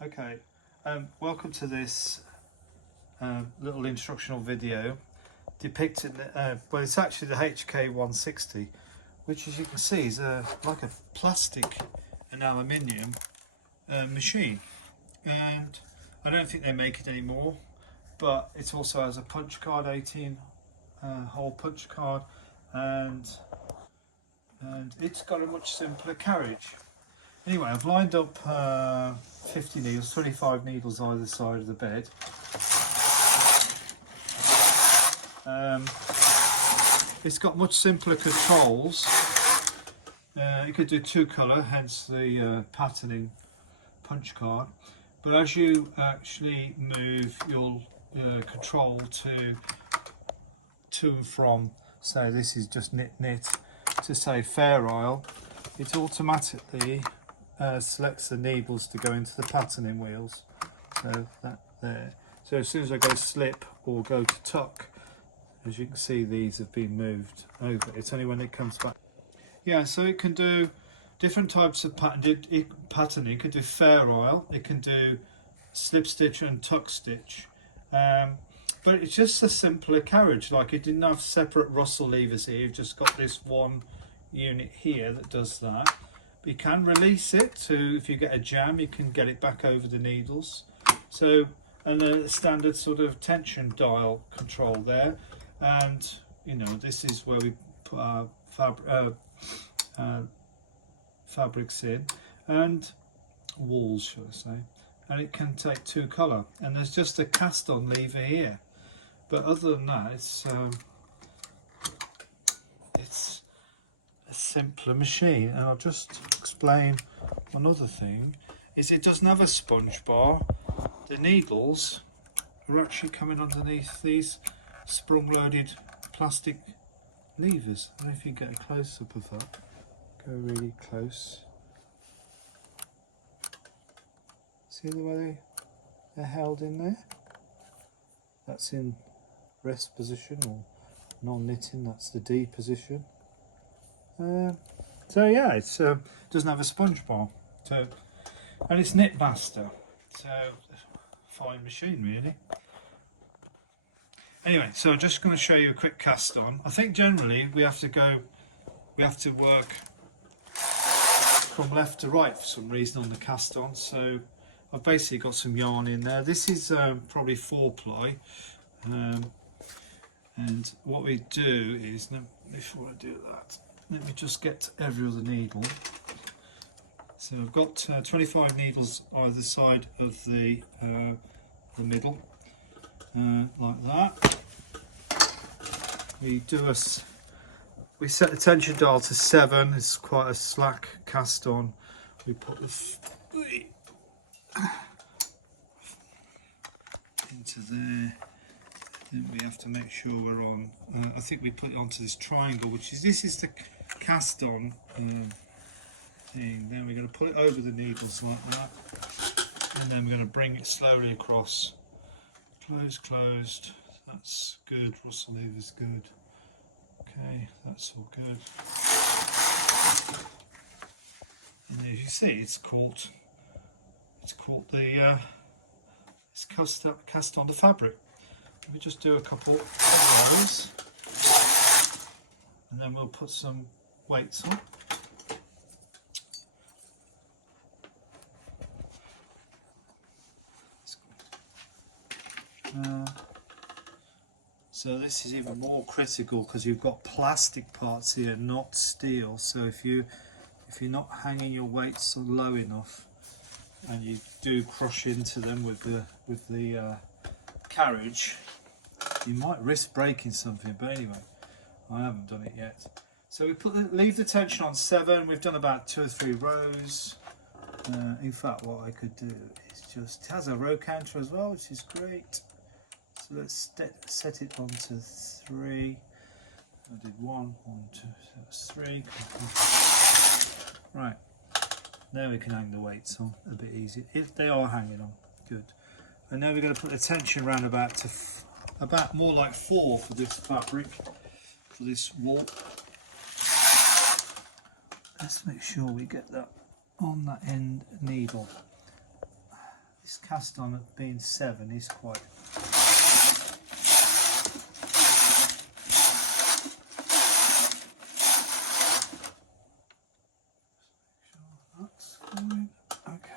Okay, welcome to this little instructional video depicting, well, it's actually the HK-160, which, as you can see, is like a plastic and aluminium machine, and I don't think they make it anymore, but it also has a punch card, 18 hole punch card, and it's got a much simpler carriage. Anyway, I've lined up 50 needles, 25 needles either side of the bed. It's got much simpler controls. You could do two colour, hence the patterning punch card. But as you actually move your control to and from, say this is just knit to say fair isle, it automatically selects the needles to go into the patterning wheels. So that there. So as soon as I go slip or go to tuck, as you can see, these have been moved over. It's only when it comes back. Yeah, so it can do different types of patterning. It can do fair isle, it can do slip stitch and tuck stitch. But it's just a simpler carriage. Like, it didn't have separate rustle levers here. You've just got this one unit here that does that. But you can release it to, if you get a jam, you can get it back over the needles. So, and a standard sort of tension dial control there. And you know, this is where we put our fabrics in, and walls, should I say. And it can take two colour, and there's just a cast on lever here. But other than that, it's a simpler machine. And I'll just explain another thing, is it doesn't have a sponge bar. The needles are actually coming underneath these sprung loaded plastic levers. I don't know if you get a close up of that. Go really close. See the way they're held in there? That's in rest position, or non-knitting, that's the D position. So yeah, it doesn't have a sponge bar, so, and it's knit master, so fine machine really. Anyway, so I'm just going to show you a quick cast on. I think generally we have to work from left to right for some reason on the cast on. So I've basically got some yarn in there. This is probably 4-ply, and what we do is, before I do that, let me just get every other needle. So I've got 25 needles either side of the middle, like that. We set the tension dial to 7. It's quite a slack cast on. We put the into there. Then we have to make sure we're on. I think we put it onto this triangle, which is, this is the cast on thing. Then we're going to put it over the needles like that, and then we're going to bring it slowly across. Closed. That's good. Rustle lever's good. Okay, that's all good. And as you see, it's caught the it's cast on the fabric. Let me just do a couple of those, and then we'll put some weights on. So this is even more critical because you've got plastic parts here, not steel. So if you're not hanging your weights low enough, and you do crush into them with the carriage, you might risk breaking something. But anyway, I haven't done it yet. So we leave the tension on 7. We've done about 2 or 3 rows. In fact, what I could do is just, it has a row counter as well, which is great. So let's set it on to 3. I did 1, 2, that's 3. Right, now we can hang the weights on a bit easier. If they are hanging on, good. And now we're going to put the tension round about more like 4 for this fabric, for this wool. Let's make sure we get that on that end needle. this cast on at being 7 is quite okay.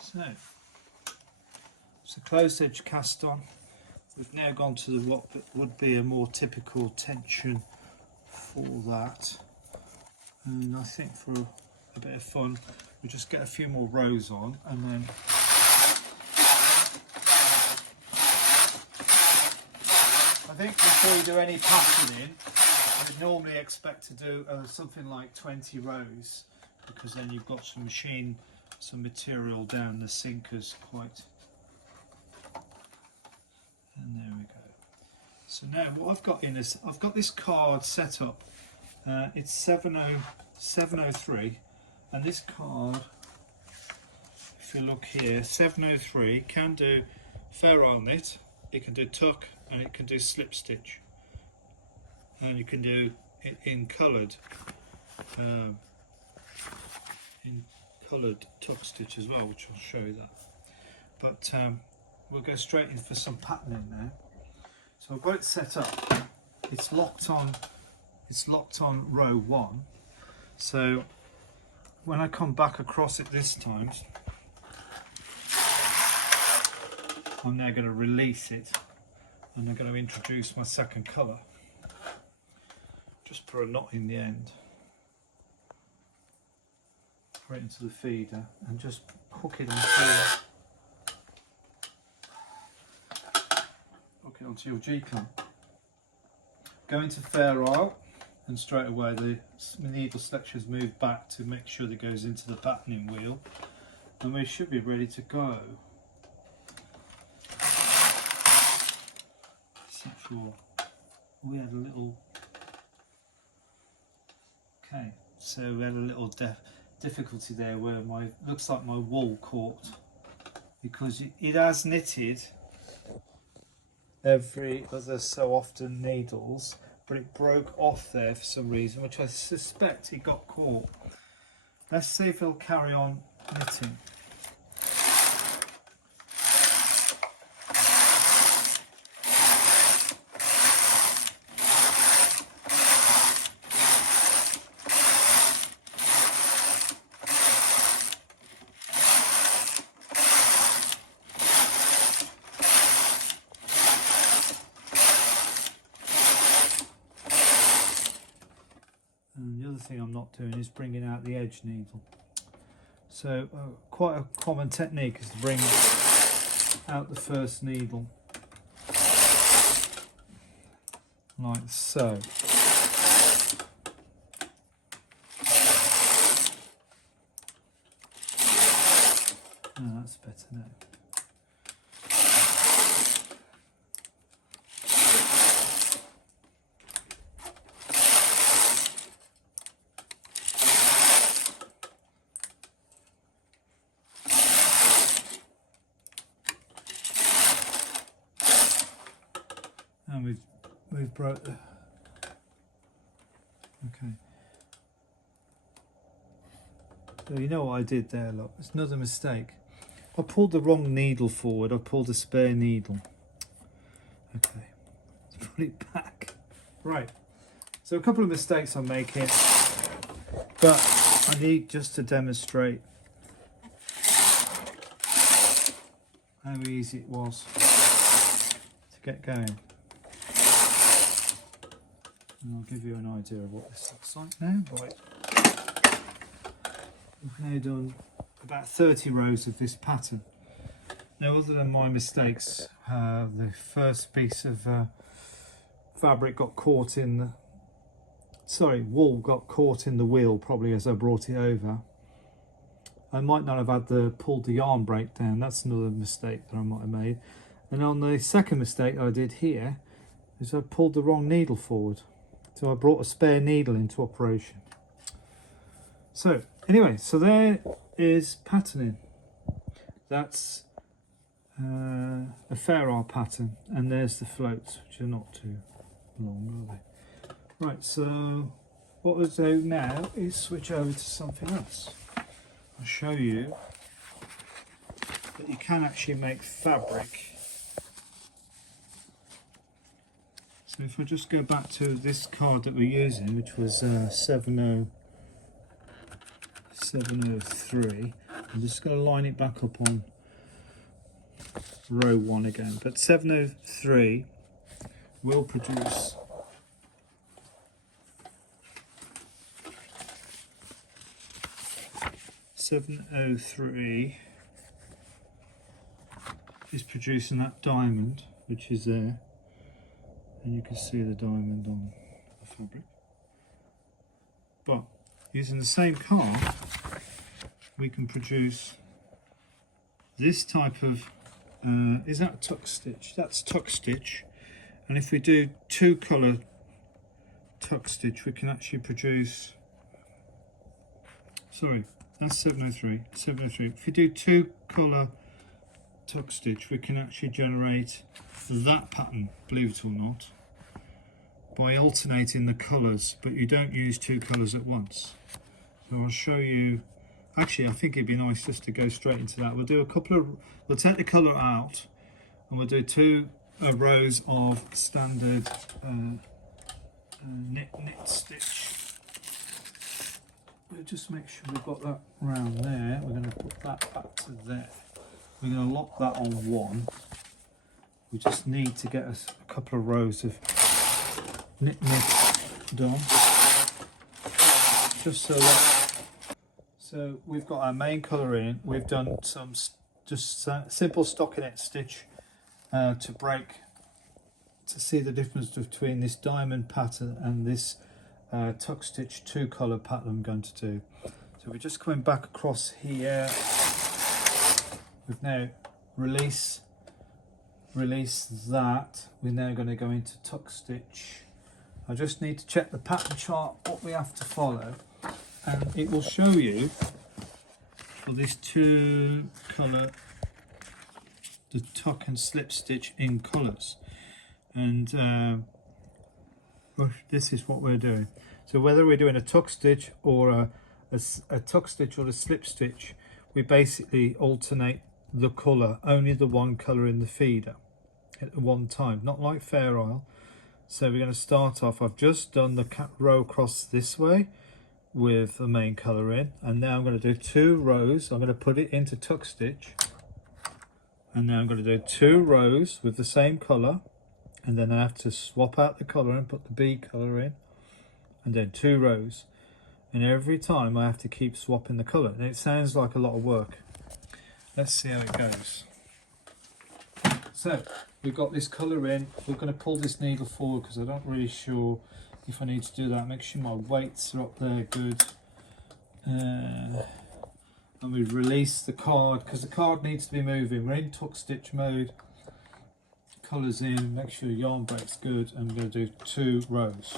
So it's a closed edge cast on. We've now gone to what would be a more typical tension for that, and I think for a bit of fun we just get a few more rows on, and then I think before you do any patterning I would normally expect to do something like 20 rows, because then you've got some material down the sinkers quite. And there we go. So now what I've got in is, I've got this card set up. It's 703, and this card, if you look here, 703 can do fair isle knit, it can do tuck, and it can do slip stitch, and you can do it in coloured tuck stitch as well, which I'll show you that. But we'll go straight in for some patterning now. So I've got it set up. It's locked on row 1. So when I come back across it this time, I'm now going to release it, and I'm going to introduce my second colour. Just put a knot in the end, right into the feeder, and just hook it onto your G-clamp. Go into fair isle, and straight away the needle selections move back to make sure that it goes into the patterning wheel, and we should be ready to go. Except for we had a little, okay, so we had a little difficulty there where looks like my wool caught, because it has knitted every other so often needles, but it broke off there for some reason, which I suspect it got caught. Let's see if it'll carry on knitting. And the other thing I'm not doing is bringing out the edge needle. So quite a common technique is to bring out the first needle, like so. Oh, that's better now. And we've broke the, okay. So you know what I did there, look, it's another mistake. I pulled the wrong needle forward, I pulled a spare needle. Okay, let's put it back. Right, so a couple of mistakes I'm making, but I need just to demonstrate how easy it was to get going. And I'll give you an idea of what this looks like now. Right, we've now done about 30 rows of this pattern. Now, other than my mistakes, the first piece of fabric got caught in the, wool got caught in the wheel probably as I brought it over. I might not have had pulled the yarn break down. That's another mistake that I might have made. And on the second mistake I did here is I pulled the wrong needle forward. So I brought a spare needle into operation. So anyway, so there is patterning. That's a fair isle pattern, and there's the floats, which are not too long, are they? Right, so what we'll do now is switch over to something else. I'll show you that can actually make fabric. So if I just go back to this card that we're using, which was 703, I'm just going to line it back up on row 1 again. But 703 will produce 703 is producing that diamond, which is there, and you can see the diamond on the fabric. But using the same card, we can produce this type of is that tuck stitch? That's tuck stitch. And if we do 2 colour tuck stitch, we can actually produce, sorry, that's 703. If we do 2 colour tuck stitch, we can actually generate that pattern, believe it or not, by alternating the colours, but you don't use 2 colours at once. So I'll show you. Actually, I think it'd be nice just to go straight into that. We'll do a couple of, we'll take the colour out and we'll do 2 rows of standard knit stitch. We'll just make sure we've got that round there. We're going to put that back to there. We're going to lock that on 1. We just need to get us a couple of rows of knit done. Just so that. So we've got our main colour in. We've done some just simple stockinette stitch to see the difference between this diamond pattern and this tuck stitch 2 colour pattern I'm going to do. So we're just coming back across here. We've now release that. We're now going to go into tuck stitch. I just need to check the pattern chart, what we have to follow, and it will show you for this 2 colour, the tuck and slip stitch in colours. And this is what we're doing. So whether we're doing a tuck stitch or a tuck stitch or a slip stitch, we basically alternate the colour, only the one colour in the feeder at one time, not like Fair Isle. So we're going to start off, I've just done the row across this way with the main colour in, and now I'm going to do 2 rows. I'm going to put it into tuck stitch, and now I'm going to do 2 rows with the same colour, and then I have to swap out the colour and put the B colour in, and then 2 rows, and every time I have to keep swapping the colour, and it sounds like a lot of work. Let's see how it goes. So we've got this colour in. We're going to pull this needle forward because I'm not really sure if I need to do that. Make sure my weights are up there good. And we release the card because the card needs to be moving. We're in tuck stitch mode. Colours in, make sure yarn break's good, and we're going to do 2 rows.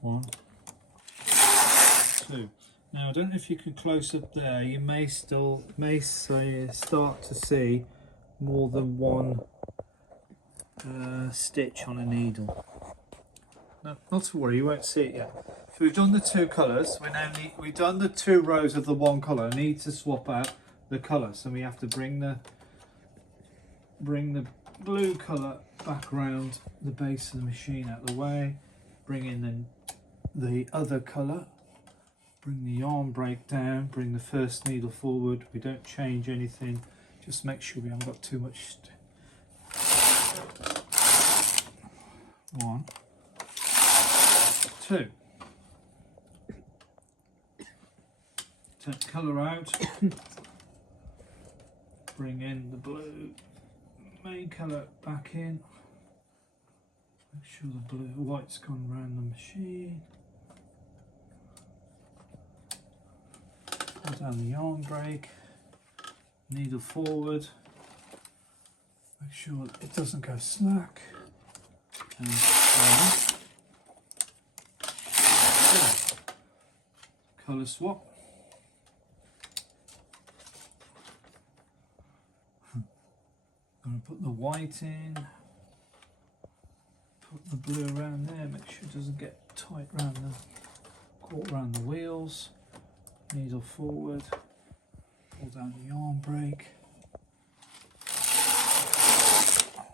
1, 2. Now I don't know if you can close up there. You may start to see more than one stitch on a needle. No, not to worry, you won't see it yet. So we've done the 2 colours. We've done the 2 rows of the 1 colour. I need to swap out the colour, so we have to bring the blue colour back around the base of the machine out of the way. Bring in the other colour. Bring the yarn break down. Bring the first needle forward. We don't change anything. Just make sure we haven't got too much. 1, 2. Take the colour out. Bring in the blue main colour back in. Make sure the white's gone around the machine. Pull down the yarn break. Needle forward. Make sure it doesn't go slack. And colour swap. I'm going to put the white in. Put the blue around there. Make sure it doesn't get tight caught around the wheels. Needle forward. Pull down the yarn break.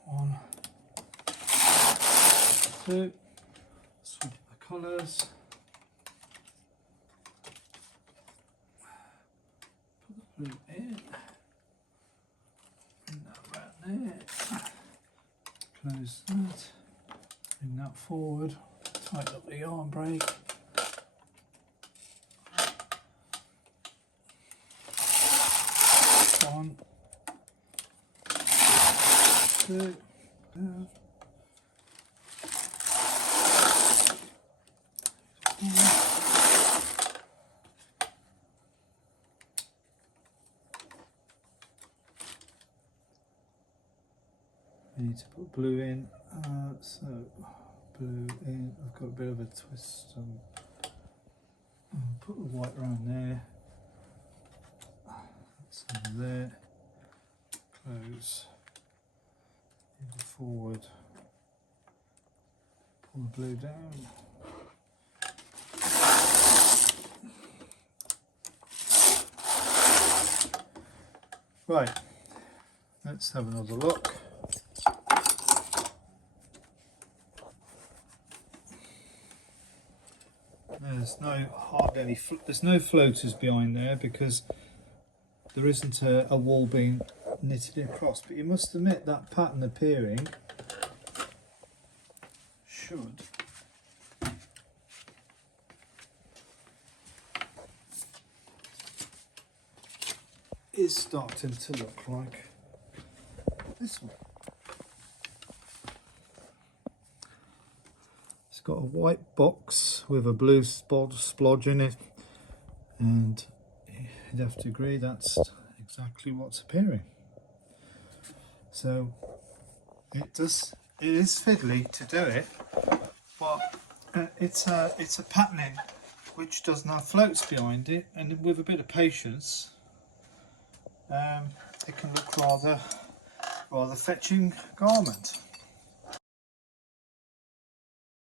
1, 2, swap the colours, put the blue in, bring that around there, close that, bring that forward, tighten up the arm brake. One, 2, I need to put blue in, so blue in, I've got a bit of a twist, I'll put the white around there, that's over there, close, move forward, pull the blue down, right, let's have another look. There's no floaters behind there because there isn't a wall being knitted across, but you must admit that pattern appearing is starting to look like this one. It's got a white box with a blue splodge in it, and you'd have to agree that's exactly what's appearing. So it is fiddly to do it, but it's a patterning which doesn't have floats behind it, and with a bit of patience it can look rather fetching garment.